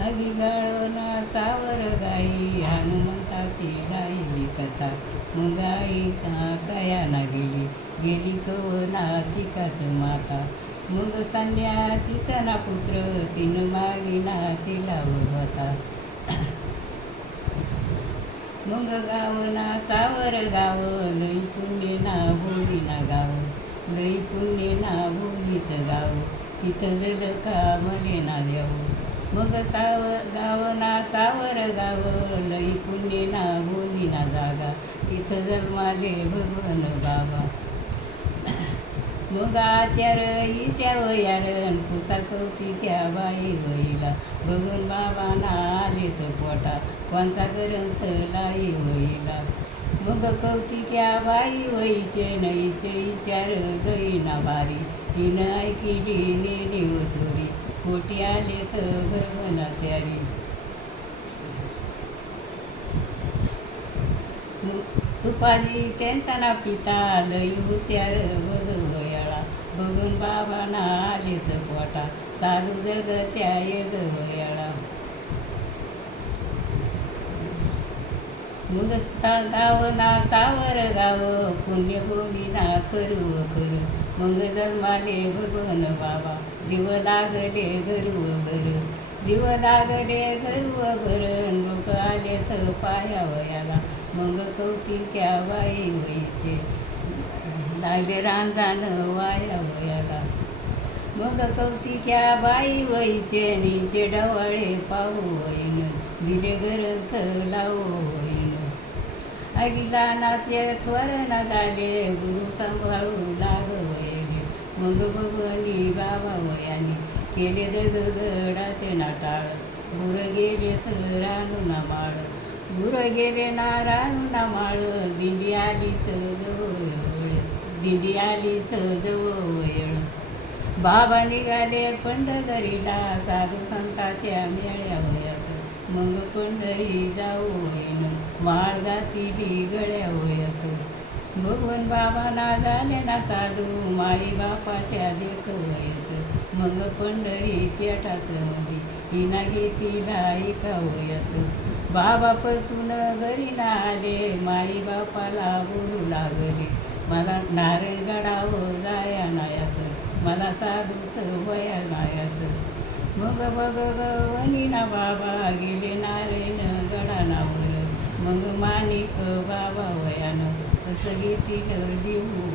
अगिगाळना सावर गाई हनुमंताची राहिली कथा मग आई कया ना गेली. गेली कवना तिकाच माता. मग संन्यासीचा ना पुत्र तिन मागिना तिला होता. मग गावना सावर गाव लई पुण्य ना भोली ना गाव. लई पुण्य ना भोलीचं गाव. तिथं जल का मले ना देव. मग सावर गावना सावर गाव लई पुण्य ना भूमी ना जागा. तिथं जन्माले भगवन बाबा. मग आचार हिच्या वयार पुसा कौतिक्या बाई होईला बघून बाबांना आलेच पोटा. कोणता ग्रंथ लाई होईला मग कौतिक्या बाई होईचे नईचे विचार गईना बारी हिनं ऐकिली नेली वसुरी पोटी आले तर भगवनाचारी तुपाजी त्यांचा ना पिता लई हुशार बघ वयाळा बघून बाबांना आलेच पोटा साधू जगच्या येग वयाळा मग सा गाव ना सावर गाव पुण्यभूमी ना खरू खरू मग जन्माले भगवन बाबा. दिव लागले गरुव दिव लागले गरुव लोक आले तर पायावयाला. मग कौतिक्या बाई होईचे लागले रांजान वायावयाला. मग कौतिक्या बाई वयचे नीचे डवाळे पाहू होईन दिले ग्रंथ लावू होईन अगिला नाचे त्वर न झाले गुरु सांभाळून मग बघली बाबा केले दगडाचे नाटाळ गुर गेले तर रानुना माळ गुर गेले ना रानुना माळ. दिंडी आली जवळ. दिंडी आली जवळ. बाबा निघाले पंढरीला. साधू संताच्या मेळ्या वयात. मग पंढरी जाऊ होईन माळ गाती गळ्या वयात. भगवन बाबांना झाले ना साधू माई बापाच्या देत वयत मग पंढरी पेटाच मधी हिना घेतीला एका वयात बाबा परतून घरी ना आले माई बापाला बोलू लागले. मला नारायणगडावर जाया नायाचं मला साधूचं वया नायाचं. मग बघ वनी ना बाबा गेले नारायण गडानावर. मग माणिक बाबा वयानं कसं घेतील लिहू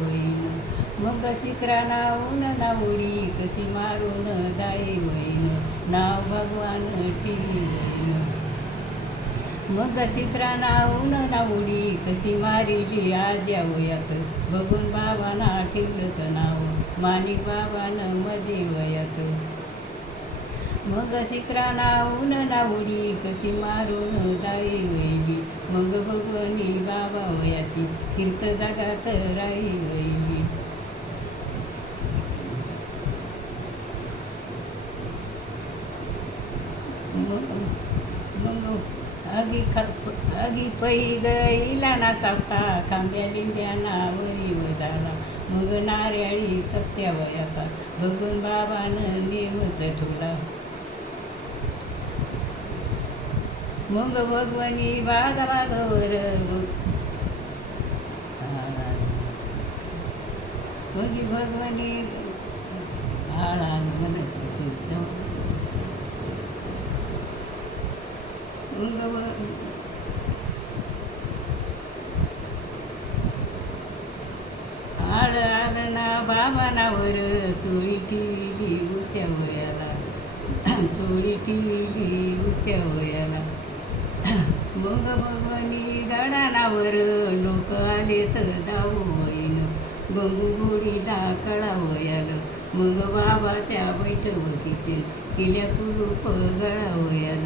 मग शिकरा नावून ना उडी कशी मारून दाई वहीन. नाव भगवान टिली होईन मग शिकरा नावून ना उडी कशी जी आज्या वयात. बघून बाबांना ठेवलंच नाव. मानिक बाबानं मजे वयात. मग शिकरा नावून ना कशी मारून दाई वैली? मग भगवनी बाबा वयाची कीर्त जगात राई वैली. मग मग आगी खा आगी पै गईला ना सावता खांब्या लिंब्या नावरी वजाला. मग नारळी सत्या वयाचा बघून बाबानं नेमच ठेवला. मग भगवनी बाग बागवर मग भगवनी आळा म्हणायचं ते मग आळ आलं ना बाबा बाबानावर. चोरी टिविली उस्या वयाला. चोरी टिविली उस्या वयाला. मग भवनी गाडानावर लोक आले तर दाऊ होईन बंगू गोडीला कळा मग बाबाच्या बैठवतीचे केल्या कुलूप गळा वयाल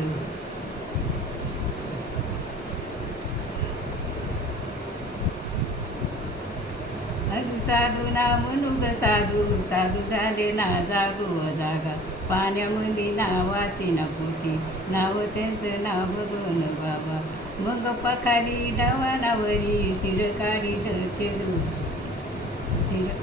अगं साधू ना म्हणू ग साधू साधू झाले ना जागो जागा. पाण्यामध्ये नावाची ना पोती नाव त्यांचं नाव भगवन बाबा. मग पखाली डावानावरी शिर काढील चेलू शिर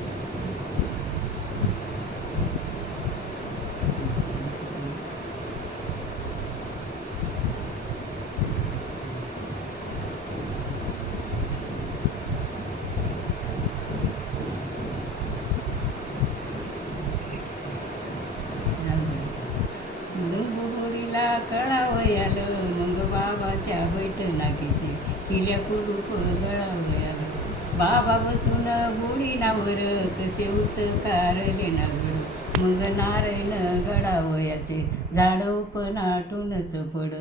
बाबाला कळावयालं मग बाबाच्या बैठनाकीचे किल्या कुलूप गळावयालं बाबा बसून गोडीनावर कसे उतकारले नागड मग नारायण गडावयाचे झाड उपनाटूनच पड.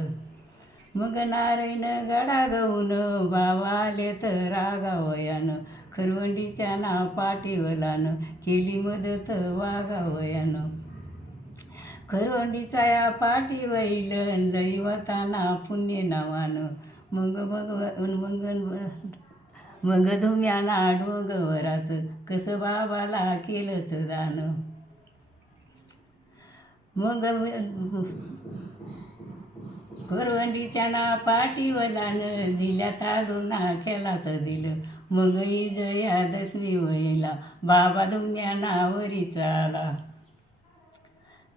मग नारायण गडा गाऊन बाबा आले तर रागावयानं. खरवंडीच्या ना पाठीवलानं केली मदत वागावयानं. खरवंडीचा या पाठी वैल दैवताना पुण्य नावानं मग मग मग मग धुम्याना डोंगवराच कसं बाबाला केलंच दान. मग करवंडीच्या ना पाठीवलानं दिल्या तालुना केलाच दिलं. मग इजया दसवी वयला बाबा धुम्या नावरीचा आला.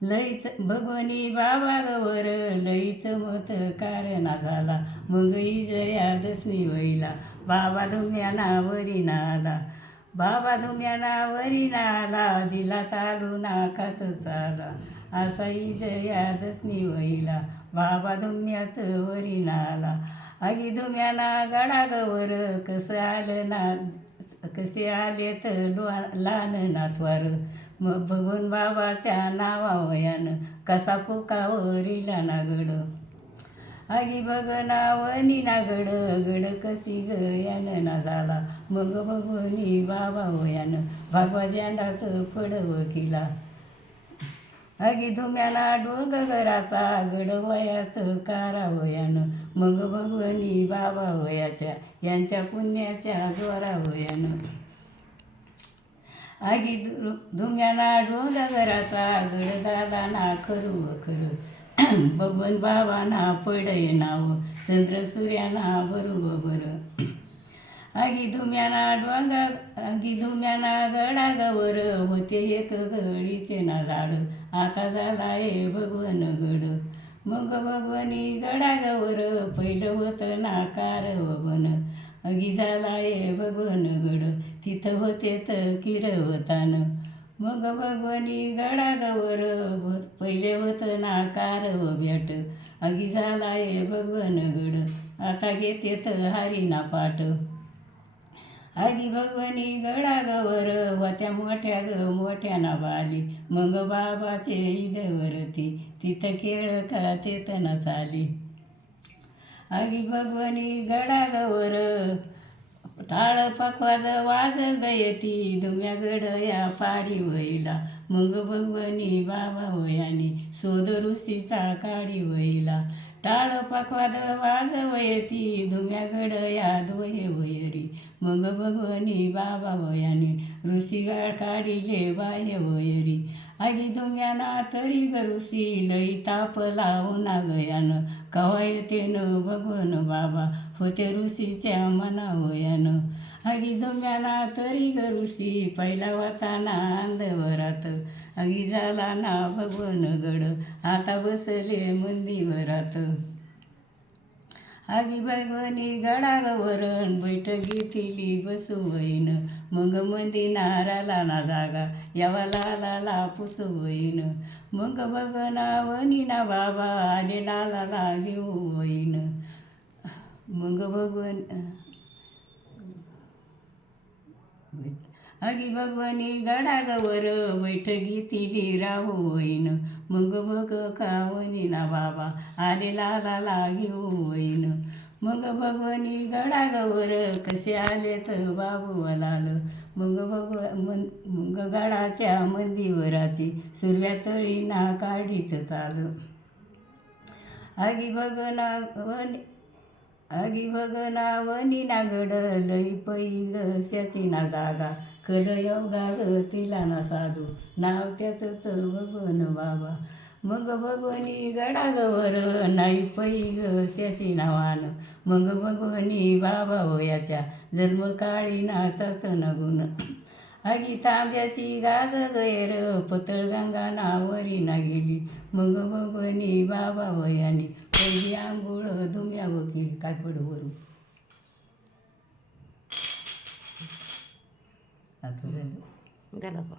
लईच भगवनी बाबा गवर लईच मत कारणा झाला. मग इजया वैला बाबा धुम्या नावरी नाला. बाबा धुम्या नावरी नाला दिला तालू नाकाच चाला असा इजया वैला बाबा धुम्याच वरी नाला. आगी धुम्याना गडागवर कसं आलं ना कसे आले तर लहान नाथवार? मग बघून बाबाच्या नावावयानं कसा पुकावरीला ना गड आगी बघ नावनी नागड गड गड कशी ग यानं ना झाला मग भगवनी बाबा वयानं भागवा झेंडाचं फड अगी आगी धुम्याला डोंगराचा गड वयाचं कारा वयानं मग भगवनी बाबा वयाच्या यांच्या पुण्याच्या द्वारा वयानं. आगी धु धुम्याला डोंगराचा गड झाला ना खरू खरं भगवन बाबाना पडय नाव चंद्र सूर्याना बरोबर आगी धुम्याना डोंगा आगी धुम्याना गडागावर होते एक गळीचे ना झाड. आता झाला आहे भगवन गड मग भगवनी गडागावर पहिलं होतं ना कारवबन अगी झाला आहे भगवन गड तिथं होते तर किरवतान. मग भगवनी गडागावर पहिले होतं ना व भेट. अगी झाला आहे भगवन गड आता घेते तर हरिना पाठ आगी भगवनी गडागावर होत्या मोठ्या ग मोठ्या ना बाली मग बाबाचे ईदवरती तिथं खेळ का तेतना चाली. आगी भगवनी गडागावर टाळ पकवाद वाज गयती धुम्या गड या पाडी वैला मग भगवनी बाबा वयानी. शोध ऋषीचा काडी वैला टाळ पकवाद वाज वयती धुम्या गड या वयरी मग भगवनी बाबा वयाने ऋषी गाळ काढिले बाह्य वयरी. आगी दुम्याना तरी गरुसी लई ताप लावना गयानं. कवायतेन येते न बाबा होते ऋषीच्या मनावयानं. आगी दुम्याना तरी गरुसी पहिला वाताना अंधवरात आगी झाला ना भगवन गड आता बसले मंदिवरात आगी भगवनी गडावरण बैठक घेतली बसवईन मग मंदी नाराला ना जागा यावा लाला ला पुसवईन. मग बघना वनी ना बाबा आले लाला ला घेऊन. मग भगवन आगी भगवनी गडागवर बैठगी तिली राहू होईन मग बघ कावनी ना बाबा आले लाला घेऊ होईन मग भगवनी गडागवर कसे आले तर बाबू लाल. मग भगव मन मग गडाच्या मंदिवराची सूर्या तळी ना काढीच चाल. आगी भगना वनी आगी बघना वनी ना गड लई पैल स्याची ना जागा. कल एवढा ग तिला ना साधू. नाव त्याचंच भगवन बाबा. मग भगवनी गडागवर नाही पैल स्याची नावान मग भगवनी बाबा वयाच्या जन्म काळी नाचाच गुण. आगी तांब्याची गाग गैर पतळगंगा नावरी ना गेली. मग भगवनी बाबा वयानी पहिली आंघोळ धुम्या वकील काय पडवरू आता झालं. झालं बा